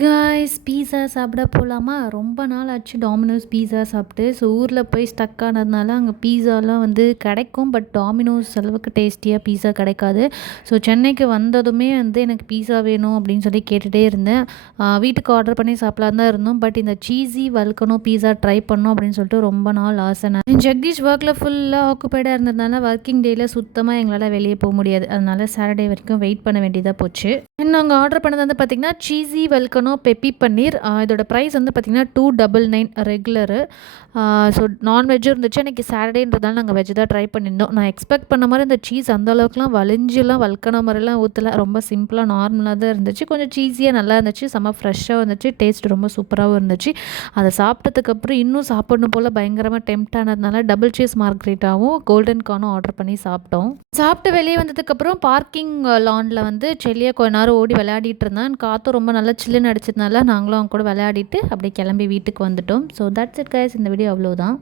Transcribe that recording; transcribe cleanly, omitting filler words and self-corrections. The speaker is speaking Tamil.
காய்ஸ் பீஸா சாப்பிட போகலாமா? ரொம்ப நாள் ஆச்சு டாமினோஸ் பீஸா சாப்பிட்டு. ஸோ ஊரில் போய் ஸ்டக் ஆனதுனால அங்கே பீஸாலாம் வந்து கிடைக்கும். பட் டாமினோஸ் அளவுக்கு டேஸ்டியாக பீஸா கிடைக்காது. ஸோ சென்னைக்கு வந்ததுமே வந்து எனக்கு பீஸா வேணும் அப்படின்னு சொல்லி கேட்டுகிட்டே இருந்தேன். வீட்டுக்கு ஆர்டர் பண்ணி சாப்பிட்லான்னு தான் இருந்தோம். பட் இந்த சீஸி வல்கனோ பீஸா ட்ரை பண்ணோம் அப்படின்னு சொல்லிட்டு ரொம்ப நாள் ஆசை. நான் ஜெகதீஷ் ஒர்க்கில் ஃபுல்லாக ஆக்குபைடாக இருந்ததுனால ஒர்க்கிங் டேயில் சுத்தமாக எங்களால் வெளியே போக முடியாது. அதனால சாட்டர்டே வரைக்கும் வெயிட் பண்ண வேண்டியதாக போச்சு. நாங்கள் ஆர்டர் பண்ணது வந்து பார்த்திங்கன்னா சீஸி வெல்கனோ பெப்பி பன்னீர். இதோட ப்ரைஸ் வந்து பார்த்திங்கன்னா 299 ரெகுலரு. ஸோ நான்வெஜ்ஜும் இருந்துச்சு. அன்றைக்கி சாட்டர்டேன்றதால நாங்கள் வெஜ் தான் ட்ரை பண்ணியிருந்தோம். நான் எக்ஸ்பெக்ட் பண்ண மாதிரி இந்த சீஸ் அந்த அளவுக்குலாம் வலிஞ்சுலாம் வல்கன மாதிரிலாம் ஊற்றல. ரொம்ப சிம்பிளாக நார்மலாக தான் இருந்துச்சு. கொஞ்சம் சீஸியாக நல்லா இருந்துச்சு. செம்ம ஃப்ரெஷ்ஷாக இருந்துச்சு. டேஸ்ட் ரொம்ப சூப்பராகவும் இருந்துச்சு. அதை சாப்பிட்டதுக்கப்புறம் இன்னும் சாப்பிடணும் போல் பயங்கரமாக டெம்ப்ட் ஆனதுனால டபுள் சீஸ் மார்க்ரீட்டாவும் கோல்டன் கார்னும் ஆர்டர் பண்ணி சாப்பிட்டோம். சாப்பிட்டு வெளியே வந்ததுக்கப்புறம் பார்க்கிங் லானில் வந்து செல்லியை கொஞ்ச நேரம் ஓடி விளையாடிட்டு இருந்தேன். காற்றும் ரொம்ப நல்லா சில்லுன்னு அடிச்சதுனால நாங்களும் அவங்க கூட விளையாடிட்டு அப்படியே கிளம்பி வீட்டுக்கு வந்துட்டோம். So that's it guys. இந்த வீடியோ அவ்வளோதான்.